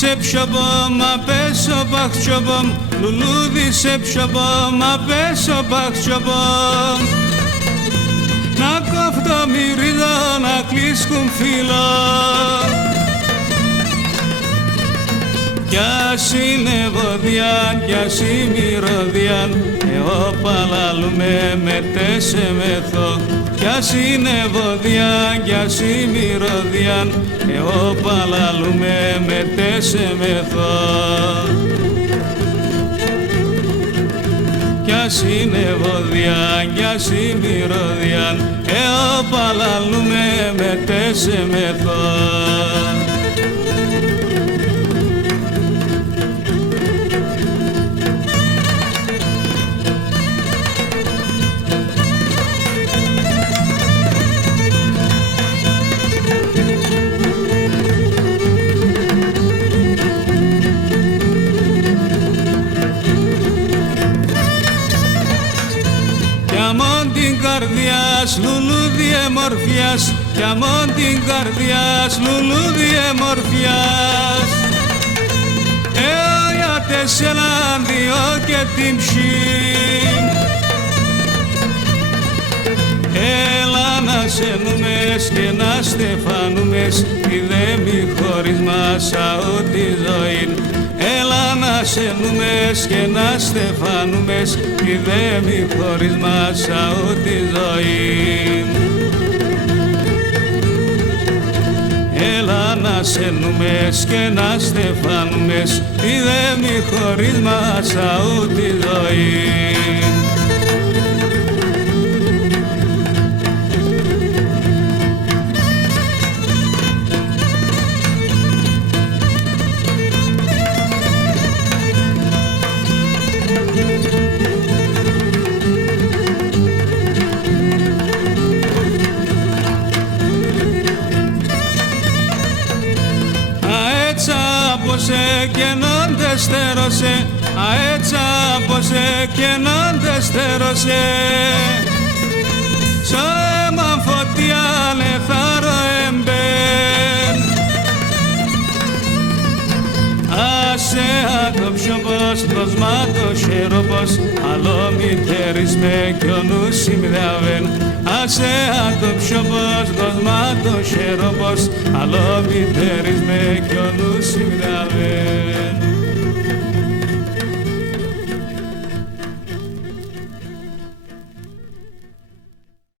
σε πιωμπομ, απέσω παχτσιωμπομ, λουλούδι σε πιωμπομ, απέσω παχτσιωμπομ. Να κόφτω μυρίδο, να κλείσκουν φύλλο. Κι ας είναι βοδιάν, κι ας είναι μυρωδιάν, εγώ παλαλούμε με τέσσε μεθό. Κι ας είναι βοδιάν, κι ας είναι μυρωδιάν, εγώ παλαλούμε με τέσσε μεθό. Κι ας είναι βοδιάν, κι ας είναι μυρωδιάν, εγώ παλαλούμε με τέσσε μεθό. Λουλούδι εμορφιάς, κι αμόν την καρδιάς, λουλούδι εμορφιάς. Για τέσσεραν δυο και την ψήν. Έλα να σενούμες και να στεφανούμες, τι δε μη χωρίς μας αού τη ζωήν. Έλα να σενούμες και να στεφανούμες, τι δε μη χωρίς μας αού τη ζωήν. Έλα να σενούμες και να στεφανούμες, τι δε μη χωρίς μας αού τη ζωήν. Και νόντε στέρωσε, αέτσα απόσε και νόντε στέρωσε. Σ' αίμα φωτιά λεθάρο εμπέν. Άσε ατοψιόπος, δοσμάτος χερόπος, άλλο μητέρης με κι ο νους συμδιαβέν. Άσε ατοψιόπος, δοσμάτος χερόπος, άλλο μητέρης με κι ο νους συμδιαβέν.